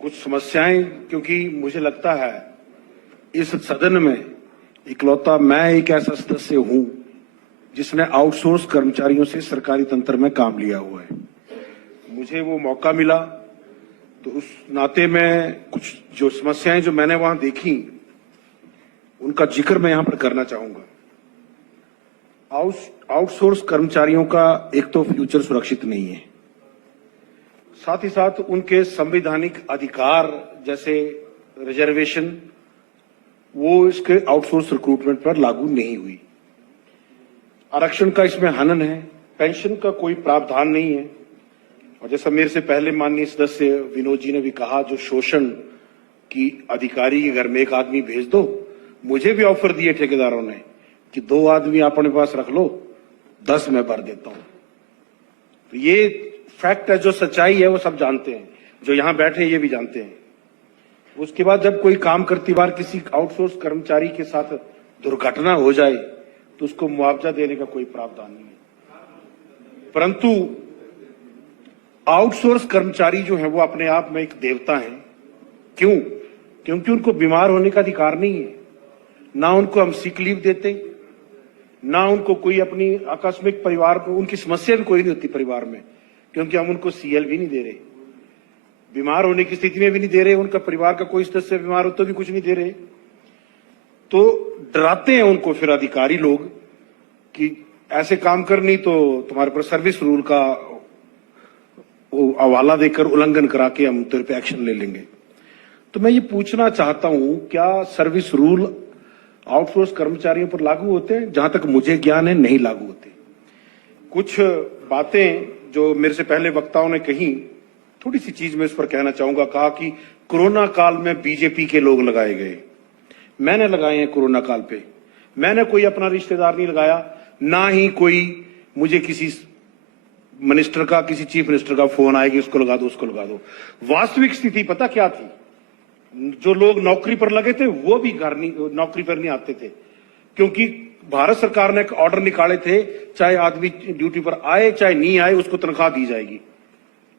कुछ समस्याएं, क्योंकि मुझे लगता है इस सदन में इकलौता मैं एक ऐसा सदस्य हूं जिसने आउटसोर्स कर्मचारियों से सरकारी तंत्र में काम लिया हुआ है। मुझे वो मौका मिला तो उस नाते में कुछ जो समस्याएं जो मैंने वहां देखी उनका जिक्र मैं यहां पर करना चाहूंगा। आउटसोर्स कर्मचारियों का एक तो फ्यूचर सुरक्षित नहीं है, साथ ही साथ उनके संवैधानिक अधिकार जैसे रिजर्वेशन वो इसके आउटसोर्स रिक्रूटमेंट पर लागू नहीं हुई। आरक्षण का इसमें हनन है, पेंशन का कोई प्रावधान नहीं है। और जैसा मेरे से पहले माननीय सदस्य विनोद जी ने भी कहा, जो शोषण की अधिकारी के घर में एक आदमी भेज दो, मुझे भी ऑफर दिए ठेकेदारों ने कि 2 आदमी अपने पास रख लो, 10 मैं भर देता हूं। तो ये फैक्ट है, जो सच्चाई है वो सब जानते हैं, जो यहां बैठे ये भी जानते हैं। उसके बाद जब कोई काम करती बार किसी आउटसोर्स कर्मचारी के साथ दुर्घटना हो जाए तो उसको मुआवजा देने का कोई प्रावधान नहीं है। परंतु आउटसोर्स कर्मचारी जो है वो अपने आप में एक देवता है। क्यों? क्योंकि उनको बीमार होने का अधिकार नहीं है, ना उनको हम सिक लीव देते, ना उनको कोई अपनी आकस्मिक परिवार को उनकी समस्या भी कोई नहीं होती परिवार में, क्योंकि हम उनको सीएल भी नहीं दे रहे, बीमार होने की स्थिति में भी नहीं दे रहे, उनका परिवार का कोई सदस्य बीमार हो तो भी कुछ नहीं दे रहे। तो डराते हैं उनको फिर अधिकारी लोग कि ऐसे काम करनी तो तुम्हारे पर सर्विस रूल का हवाला देकर उल्लंघन करा के हम तेरे पे एक्शन ले लेंगे। तो मैं ये पूछना चाहता हूं, क्या सर्विस रूल आउटसोर्स कर्मचारियों पर लागू होते हैं? जहां तक मुझे ज्ञान है नहीं लागू होते। कुछ बातें जो मेरे से पहले वक्ताओं ने कही, थोड़ी सी चीज मैं इस पर कहना चाहूंगा। कहा कि कोरोना काल में बीजेपी के लोग लगाए गए, मैंने लगाए हैं कोरोना काल पे। मैंने कोई अपना रिश्तेदार नहीं लगाया, ना ही कोई मुझे किसी मिनिस्टर का, किसी चीफ मिनिस्टर का फोन आएगी उसको लगा दो उसको लगा दो। वास्तविक स्थिति पता क्या थी? जो लोग नौकरी पर लगे थे वो भी घर नहीं, नौकरी पर नहीं आते थे, क्योंकि भारत सरकार ने एक ऑर्डर निकाले थे, चाहे आदमी ड्यूटी पर आए चाहे नहीं आए उसको तनख्वाह दी जाएगी।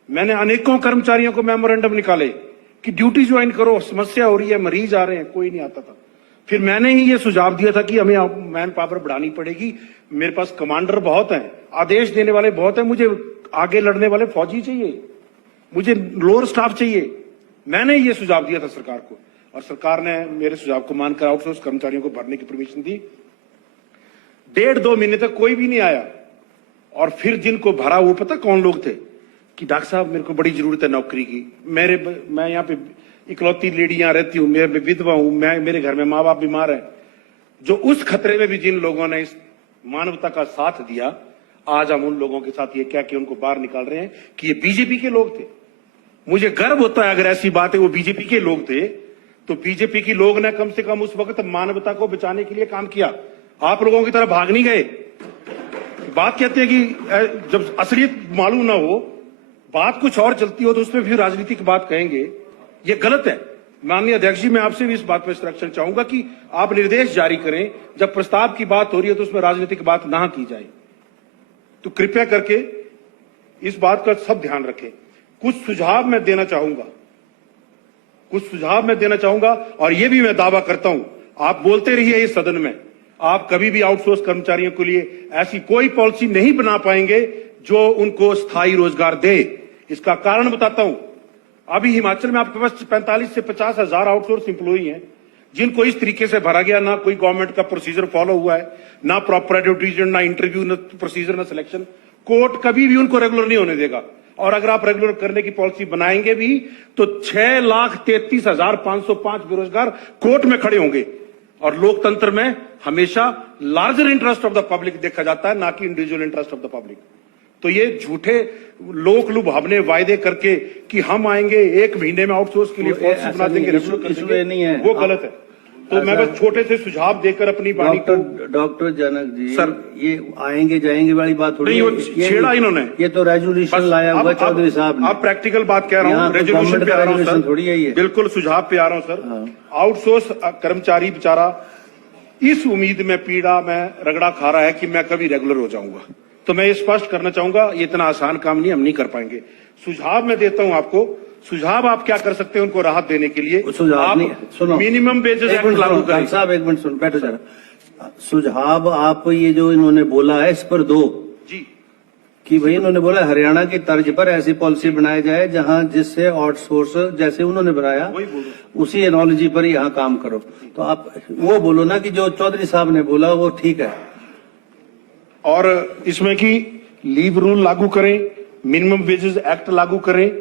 मैंने अनेकों कर्मचारियों को मेमोरेंडम निकाले कि ड्यूटी ज्वाइन करो, समस्या हो रही है, मरीज आ रहे हैं, कोई नहीं आता था। फिर मैंने ही ये सुझाव दिया था कि हमें मैन पावर बढ़ानी पड़ेगी, मेरे पास कमांडर बहुत हैं, आदेश देने वाले बहुत हैं, मुझे आगे लड़ने वाले फौजी चाहिए, मुझे लोअर स्टाफ चाहिए। मैंने ये सुझाव दिया था सरकार को, और सरकार ने मेरे सुझाव को मानकर आउटसोर्स कर्मचारियों को भरने की परमिशन दी। 1.5-2 महीने तक कोई भी नहीं आया, और फिर जिनको भरा वो पता कौन लोग थे कि डॉक्टर साहब मेरे को बड़ी जरूरत है नौकरी की, मैं यहाँ पे इकलौती लेडी यहाँ रहती हूँ, मैं विधवा हूं, मेरे घर में माँ बाप बीमार है। जो उस खतरे में भी जिन लोगों ने इस मानवता का साथ दिया, आज हम उन लोगों के साथ ये क्या कि उनको बाहर निकाल रहे हैं कि ये बीजेपी के लोग थे। मुझे गर्व होता है अगर ऐसी बात है वो बीजेपी के लोग थे, तो बीजेपी के लोग ने कम से कम उस वक्त मानवता को बचाने के लिए काम किया। आप लोगों की तरह भाग नहीं गए। बात कहते हैं कि जब असलियत मालूम ना हो, बात कुछ और चलती हो तो उसमें फिर राजनीतिक बात कहेंगे, ये गलत है। माननीय अध्यक्ष जी, मैं आपसे भी इस बात पर इंस्ट्रक्शन चाहूंगा कि आप निर्देश जारी करें, जब प्रस्ताव की बात हो रही है तो उसमें राजनीतिक बात ना की जाए। तो कृपया करके इस बात का सब ध्यान रखें। कुछ सुझाव मैं देना चाहूंगा, और ये भी मैं दावा करता हूं, आप बोलते रहिए इस सदन में, आप कभी भी आउटसोर्स कर्मचारियों के लिए ऐसी कोई पॉलिसी नहीं बना पाएंगे जो उनको स्थायी रोजगार दे। इसका कारण बताता हूं। अभी हिमाचल में आपके पास 45 से 50 हजार आउटसोर्स इंप्लॉई हैं, जिनको इस तरीके से भरा गया, ना कोई गवर्नमेंट का प्रोसीजर फॉलो हुआ है, ना प्रॉपर एडवर्टीजमेंट, ना इंटरव्यू, ना प्रोसीजर, ना सिलेक्शन। कोर्ट कभी भी उनको रेगुलर नहीं होने देगा, और अगर आप रेगुलर करने की पॉलिसी बनाएंगे भी तो 6,33,505 बेरोजगार कोर्ट में खड़े होंगे। और लोकतंत्र में हमेशा larger interest of the public देखा जाता है, ना कि individual interest of the public. तो ये झूठे लोक लुभावने वायदे करके कि हम आएंगे 1 महीने में आउटसोर्स के लिए पॉलिसी बना देंगे, वो गलत है। तो मैं बस छोटे से सुझाव देकर अपनी वाणी को। डॉक्टर जनक जी, सर, ये आएंगे जाएंगे वाली बात थोड़ी नहीं, वो छेड़ा इन्होंने। ये तो रेजोल्यूशन लाया हुआ चौधरी साहब ने। आप प्रैक्टिकल बात कह रहा हूँ, रेजोल्यूशन पे आ रहा हूँ सर, थोड़ी है ये। बिल्कुल सुझाव पे आ रहा हूँ सर। आउटसोर्स कर्मचारी बेचारा इस उम्मीद में पीड़ा में रगड़ा खा रहा है कि मैं कभी रेगुलर हो जाऊंगा। तो मैं ये स्पष्ट करना चाहूंगा, ये इतना आसान काम नहीं, हम नहीं कर पाएंगे। सुझाव मैं देता हूं आपको, सुझाव आप क्या कर सकते हैं उनको राहत देने के लिए? सुझाव नहीं, आप सुनो, मिनिमम वेजेस एक्ट लागू डॉक्टर करें। साहब एक मिनट सुन, बैठो जरा। सुझाव आप ये जो इन्होंने बोला है इस पर दो, जी कि भाई इन्होंने बोला हरियाणा की तर्ज पर ऐसी पॉलिसी बनाई जाए जहां जिससे आउटसोर्स जैसे उन्होंने बनाया वही बोलो। उसी एनोलॉजी पर यहाँ काम करो। तो आप वो बोलो ना कि जो चौधरी साहब ने बोला वो ठीक है। और इसमें कि लीव रूल लागू करें, मिनिमम वेजेस एक्ट लागू करें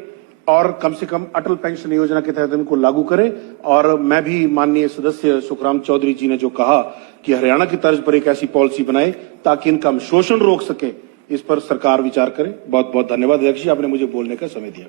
और कम से कम अटल पेंशन योजना के तहत इनको लागू करें। और मैं भी माननीय सदस्य सुखराम चौधरी जी ने जो कहा कि हरियाणा की तर्ज पर एक ऐसी पॉलिसी बनाए ताकि इनका हम शोषण रोक सके, इस पर सरकार विचार करे। बहुत बहुत धन्यवाद अध्यक्ष जी, आपने मुझे बोलने का समय दिया।